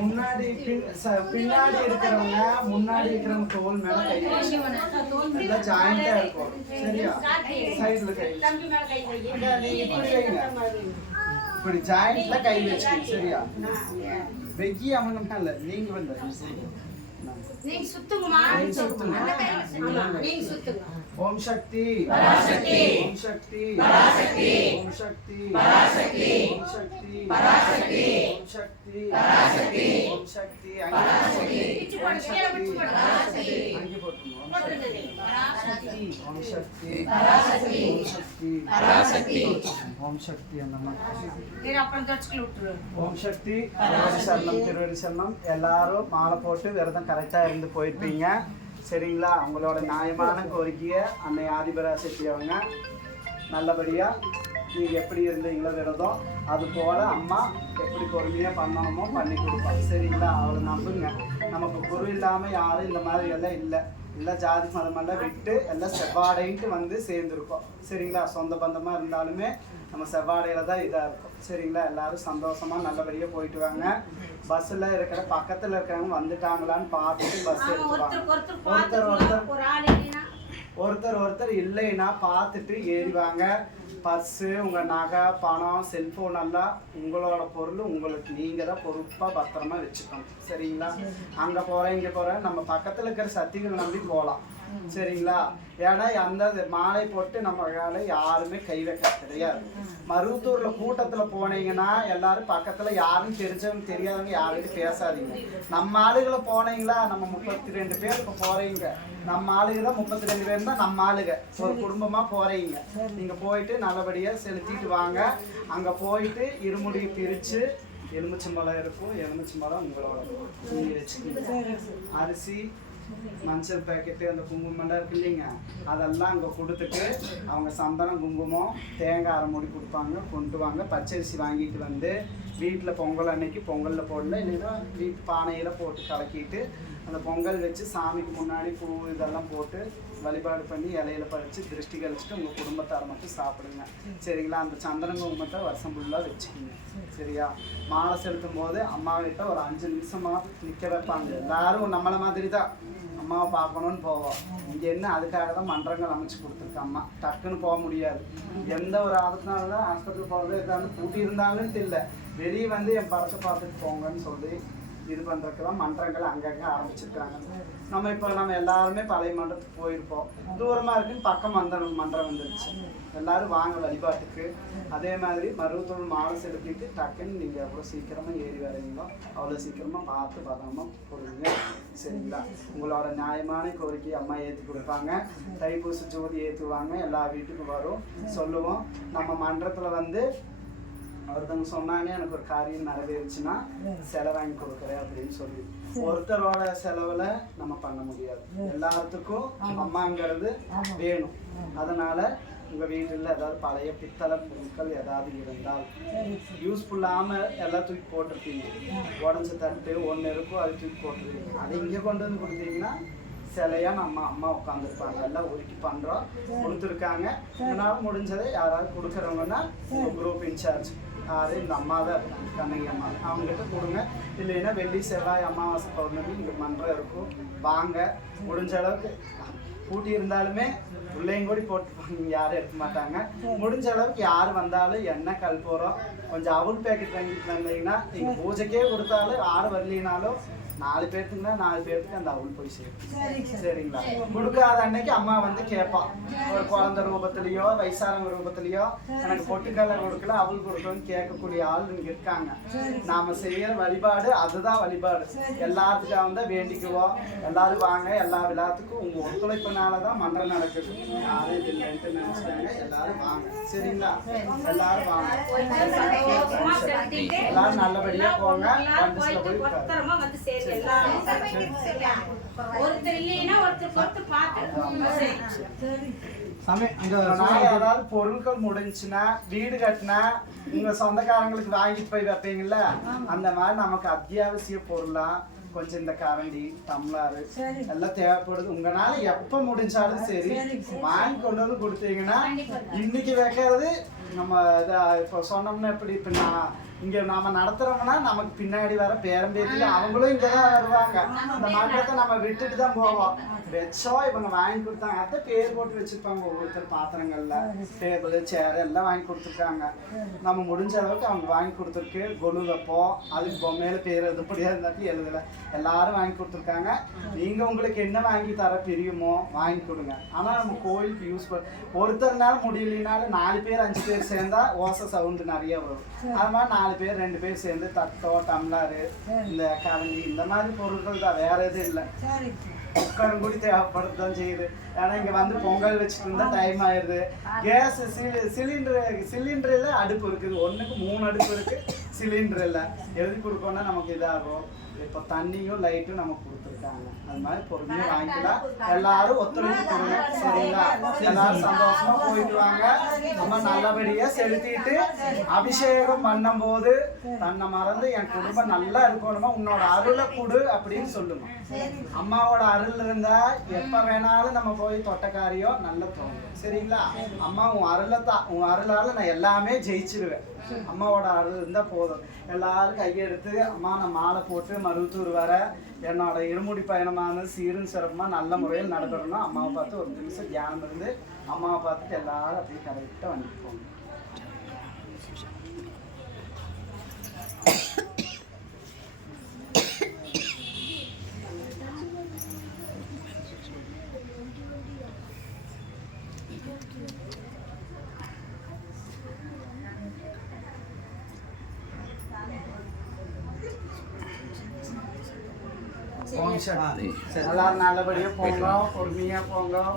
முன்னாடி பின்னாடி இருக்கிறவங்க முன்னாடி இருக்கிறவங்க தோல் மேல கை வச்சு நல்லா ஜாயிண்டா இருக்கும் சரியா? சைடுல கை வச்சு. நீங்க இப்படி வைங்க. இப்படி ஜாயிண்ட்ல கை வச்சுக்கணும் சரியா? வெக்கி அவங்க மேல நீங்க வந்து நீங்க சுத்துங்கம்மா. நீங்க சுத்துங்க. நீங்க சுத்துங்க. ஓம் சக்தி பராசக்தி ஓம் சக்தி பராசக்தி ஓம் சக்தி பராசக்தி ஓம் சக்தி பராசக்தி ஓம் சக்தி பராசக்தி ஓம் சக்தி பராசக்தி பிச்சு போடு கீழே பிச்சு போடு பராசக்தி அங்கே போட்டுருங்க போட்டுருங்க பராசக்தி ஓம் சக்தி பராசக்தி ஓம் சக்தி பராசக்தி ஓம் சக்தி அந்த மாதிரி நீர் அப்புறம் தொடச்சுக்கல விட்டுரு ஓம் சக்தி திருவடி சரணம் திருவடி சரணம் எல்லாரும் மாலை போட்டு விரதம் கரெக்டாக இருந்து போயிருப்பீங்க சரிங்களா? அவங்களோட நியாயமான கோரிக்கையை அன்னை ஆதிபரா செட்டியவங்க நல்லபடியாக நீங்கள் எப்படி இருந்தீங்களோ விரதம் அது போல் அம்மா எப்படி பொறுமையாக பண்ணணுமோ பண்ணி கொடுப்பாங்க. சரிங்களா? அவளை நம்புங்க. நமக்கு குரு இல்லாமல் யாரும் இந்த மாதிரி எல்லாம் இல்லை. எல்லாம் ஜாதி மதமெல்லாம் விட்டு எல்லாம் செவ்வாடைன்ட்டு வந்து சேர்ந்துருக்கோம். சரிங்களா? சொந்த பந்தமாக இருந்தாலுமே நம்ம செவ்வாடையில தான் இதாக இருக்கும். சரிங்களா? எல்லாரும் சந்தோஷமா நல்லபடியாக போயிட்டு வாங்க. பஸ்ஸில் இருக்கிற பக்கத்தில் இருக்கிறவங்க வந்துட்டாங்களான்னு பார்த்துட்டு பஸ் எடுத்துவாங்க ஒருத்தர் ஒருத்தர் ஒருத்தர் ஒருத்தர் இல்லைன்னா பார்த்துட்டு ஏறிவாங்க. பர்ஸு உங்கள் நகை பணம் செல்ஃபோன் எல்லாம் உங்களோட பொருள் உங்களுக்கு நீங்கள் தான் பொறுப்பாக பத்திரமா வச்சுக்கணும். சரிங்களா? அங்கே போகிறேன் இங்கே போகிறேன் நம்ம பக்கத்தில் இருக்கிற சக்திகளை நம்பி போகலாம். சரிங்களா? ஏன்னா அந்த மாலை போட்டு நம்ம மேல யாருமே கை வைக்க கிடையாது மருவத்தூர்ல கூட்டத்துல போனீங்கன்னா எல்லாரும் பக்கத்துல யாரும் தெரிஞ்சவங்க தெரியாதவங்க யாருக்கிட்டும் பேசாதீங்க. நம்ம ஆளுகளை போனீங்களா? நம்ம முப்பத்தி ரெண்டு பேர் இப்போ போறீங்க. நம்ம ஆளுங்க தான் முப்பத்தி ரெண்டு பேர் தான் நம்ம ஆளுங்க ஒரு குடும்பமா போறீங்க. நீங்க போயிட்டு நல்லபடியா செலுத்திட்டு வாங்க. அங்க போயிட்டு இருமுடி பிரிச்சு எலுமிச்சம்பழம் இருக்கும். எலுமிச்சம்பழம் உங்களோட. நீங்க வச்சுக்கோங்க. அரிசி மஞ்சள் பேக்கெட்டு அந்த குங்குமம்லாம் இருக்கு இல்லைங்க அதெல்லாம் அங்கே கொடுத்துட்டு அவங்க சந்தனம் குங்குமம் தேங்காய் அரை மூடி கொடுப்பாங்க கொண்டு வாங்க. பச்சரிசி வாங்கிட்டு வந்து வீட்டில் பொங்கல் அன்னைக்கு பொங்கலில் போடல இல்லைன்னா வீட்டு பானையில் போட்டு கலக்கிட்டு அந்த பொங்கல் வச்சு சாமிக்கு முன்னாடி பூ இதெல்லாம் போட்டு வழிபாடு பண்ணி இலையில பறித்து திருஷ்டி கழிச்சிட்டு உங்கள் குடும்பத்தார் மட்டும் சாப்பிடுங்க. சரிங்களா? அந்த சந்திரன் குங்குமத்தை வருஷம் ஃபுல்லாக வச்சுக்கோங்க. சரியா? மாலை செலுத்தும் போது அம்மாவிட்ட ஒரு அஞ்சு நிமிஷமாக நிற்க வைப்பாங்க. எல்லாரும் நம்மளை மாதிரி தான் அம்மாவை பார்க்கணும்னு போவோம். இங்கே என்ன? அதுக்காக தான் மன்றங்கள் அமைச்சு கொடுத்துருக்கு அம்மா. டக்குன்னு போக முடியாது. எந்த ஒரு ஆபத்தினால தான் ஹாஸ்பிட்டல் போகிறது இருக்காது பூட்டி இருந்தாலும் தெரியல. வெளியே வந்து என் படத்தை பார்த்துட்டு போங்கன்னு சொல்லி இது பண்ணுறதுக்கு தான் மன்றங்கள் அங்கங்கே ஆரம்பிச்சிருக்கிறாங்க நம்ம இப்போ நம்ம எல்லாருமே பழைய மன்றத்துக்கு போயிருப்போம். தூரமாக இருக்குன்னு பக்கம் மந்திரம் மன்றம் வந்துருச்சு. எல்லாரும் வாங்க வழிபாட்டுக்கு. அதே மாதிரி மருவத்தூள் மாலை செலுத்திட்டு டக்குன்னு நீங்கள் எவ்வளோ சீக்கிரமாக ஏறி வரீங்களோ அவ்வளோ சீக்கிரமாக பார்த்து பதமாக போடுவீங்க. சரிங்களா? உங்களோட நியாயமான கோரிக்கை அம்மா ஏற்றி கொடுப்பாங்க. தைப்பூச ஜோதி ஏற்றுவாங்க எல்லா வீட்டுக்கும் வரும். சொல்லுவோம். நம்ம மன்றத்தில் வந்து ஒருத்தவங்க சொன்னாங்க எனக்கு ஒரு காரியம் நிறைவேறுச்சுன்னா செலவு வாங்கி கொடுக்குறேன் அப்படின்னு சொல்லி. ஒருத்தரோட செலவுல நம்ம பண்ண முடியாது. எல்லாத்துக்கும் அம்மாங்கிறது வேணும். அதனால உங்க வீட்டில் ஏதாவது பழைய பித்தளை பொருட்கள் ஏதாவது இருந்தால் யூஸ்ஃபுல்லாம எல்லாம் தூக்கி போட்டிருப்பீங்க. உடஞ்ச தட்டு ஒன்று இருக்கும் அது தூக்கி போட்டிருப்பீங்க அதை இங்கே கொண்டு வந்து கொடுத்தீங்கன்னா சிலையா நம்ம அம்மா உட்காந்துருப்பாங்க எல்லாம் ஒதுக்கி பண்றோம். கொடுத்துருக்காங்க. உங்களால் முடிஞ்சதை யாராவது கொடுக்குறவங்கன்னா குரூப் இன்சார்ஜ் யாரு இந்த அம்மா தான் கண்ணகி அம்மா. அவங்ககிட்ட கொடுங்க. இல்லைன்னா வெள்ளி செவ்வாய் அமாவாசை பௌர்ணமி இங்கே மன்றம் இருக்கும். வாங்க. முடிஞ்ச அளவுக்கு பூட்டி இருந்தாலுமே பிள்ளைங்க கூட போட்டு யாரும் எடுக்க மாட்டாங்க. முடிஞ்ச அளவுக்கு யார் வந்தாலும் என்ன கல் போகிறோம் கொஞ்சம் அவுல் பேக்கெட் வாங்கிட்டு வந்தீங்கன்னா நீங்கள் பூஜைக்கே கொடுத்தாலும் ஆறு வரலினாலும் நாலு பேர்த்துக்குன்னா நாலு பேர்த்துக்கு அந்த அவல் போய் சேரும். சரிங்களா? கொடுக்காத அன்னைக்கு அம்மா வந்து கேட்பா ஒரு குழந்தை ரூபத்திலயோ வயசானவங்க ரூபத்திலயோ எனக்கு பொட்டுக்கல்ல கொடுக்கல அவள் கொடுக்கணும்னு கேட்கக்கூடிய ஆள் இங்க இருக்காங்க. நாம செய்யற வழிபாடு அதுதான் வழிபாடு. எல்லாத்துக்காக வந்து வேண்டிக்குவோம். எல்லாரும் வாங்க எல்லா விழாத்துக்கும் உங்க ஒத்துழைப்புனால தான் மன்றம் நடக்குது. யாரும் இது இல்லைன்ட்டு நினைச்சிட்டாங்க எல்லாரும் வாங்க. சரிங்களா? எல்லாரும் வாங்க. எல்லாரும் நல்லபடியா போங்க. போயிட்டு போய் ஒருத்தர் இல்லைன்னா ஒருத்தர் பொறுத்து பார்த்து சரி. சாமி அங்க நான் யாராவது பொருட்கள் முடிஞ்சுன்னா வீடு கட்டினா உங்க சொந்தக்காரங்களுக்கு வாங்கிட்டு போய் வைப்பீங்கல்ல? அந்த மாதிரி நமக்கு அத்தியாவசிய பொருளா கொஞ்சம் இந்த கரண்டி டம்ளாரு எல்லாம் தேவைப்படுது. உங்களால எப்ப முடிஞ்சாலும் சரி வாங்கி கொண்டு வந்து கொடுத்தீங்கன்னா இன்னைக்கு வைக்கிறது நம்ம இத இப்போ சொன்னோம்னா எப்படி இப்போ நான் இங்க நாம நடத்துறோம்னா நமக்கு பின்னாடி வர பேரம்பேத்தி அவங்களும் இங்கதான் வருவாங்க. இந்த மாற்றத்தை நம்ம விட்டுட்டு தான் போவோம். வச்சோம் இவங்க வாங்கி கொடுத்தாங்க. அத்தை பேர் போட்டு வச்சிருப்பாங்க ஒவ்வொருத்தர் பாத்திரங்கள்ல. டேபிள் சேர் எல்லாம் வாங்கி கொடுத்துருக்காங்க. நம்ம முடிஞ்ச அளவுக்கு அவங்க வாங்கி கொடுத்துருக்கு. கொலு வைப்போம். அதுக்கு பொம்மையில பேர் எதுபடியா இருந்தாட்டி எழுதல. எல்லாரும் வாங்கி கொடுத்துருக்காங்க. நீங்க உங்களுக்கு என்ன வாங்கி தர பிரியுமோ வாங்கி கொடுங்க. ஆனா நம்ம கோயிலுக்கு யூஸ் பண்ண ஒருத்தர்னால முடியலனாலும் நாலு பேர் அஞ்சு பேர் சேர்ந்தா ஓசை சவுண்டு நிறைய வரும். அது மாதிரி நாலு பேர் ரெண்டு பேர் சேர்ந்து தட்டோ டம்ளரு இந்த கரண்டி இந்த மாதிரி பொருட்கள் தான். வேற எதுவும் இல்லை. குக்கரும் கூட தேவைப்படுறது தான் செய்யுது. ஏன்னா இங்க வந்து பொங்கல் வச்சுட்டு இருந்தா டைம் ஆயிடுது. கேஸ் சிலிண்டர் சிலிண்டர்ல அடுப்பு இருக்குது. ஒண்ணுக்கு மூணு அடுப்பு இருக்கு. சிலிண்டர் இல்ல எழுதி கொடுக்கணும்னா நமக்கு இதாகும். இப்போ தண்ணியும் லைட்டும் நமக்கு கொடுத்துருக்காங்க. அது மாதிரி பொறுமையா வாங்கிக்கலாம். எல்லாரும் ஒத்துழைப்பு கொடுங்க. சரிங்களா? எல்லாரும் சந்தோஷமா போயிட்டு வாங்க. நம்ம நல்லபடியா செலுத்திட்டு அபிஷேகம் பண்ணும்போது தன்னை மறந்து என் குடும்பம் நல்லா இருக்கணுமா? உன்னோட அருளை கொடு அப்படின்னு சொல்லுங்க. அம்மாவோட அருள் இருந்தா எப்ப வேணாலும் நம்ம போய் தொட்டக்காரியோ நல்ல தோணும் சரிங்களா? அம்மா உன் அருளை தான் உன் அருளால நான் எல்லாமே ஜெயிச்சிருவேன். அம்மாவோட அருள் இருந்தா போதும். எல்லாரும் கையெடுத்து அம்மா நான் மாலை போட்டு மருவத்தூர் வர என்னோட இருமுடி பயணமான சீரும் சிறப்புமா நல்ல முறையில் நடைபெறணும். அம்மாவை பார்த்து ஒரு நிமிஷம் தியானம் இருந்து அம்மாவை பார்த்துட்டு எல்லாரும் அப்படியே கரெக்டாக வந்துட்டு போங்க. అలా నలబడి పొంగం ఉర్మియ పొంగం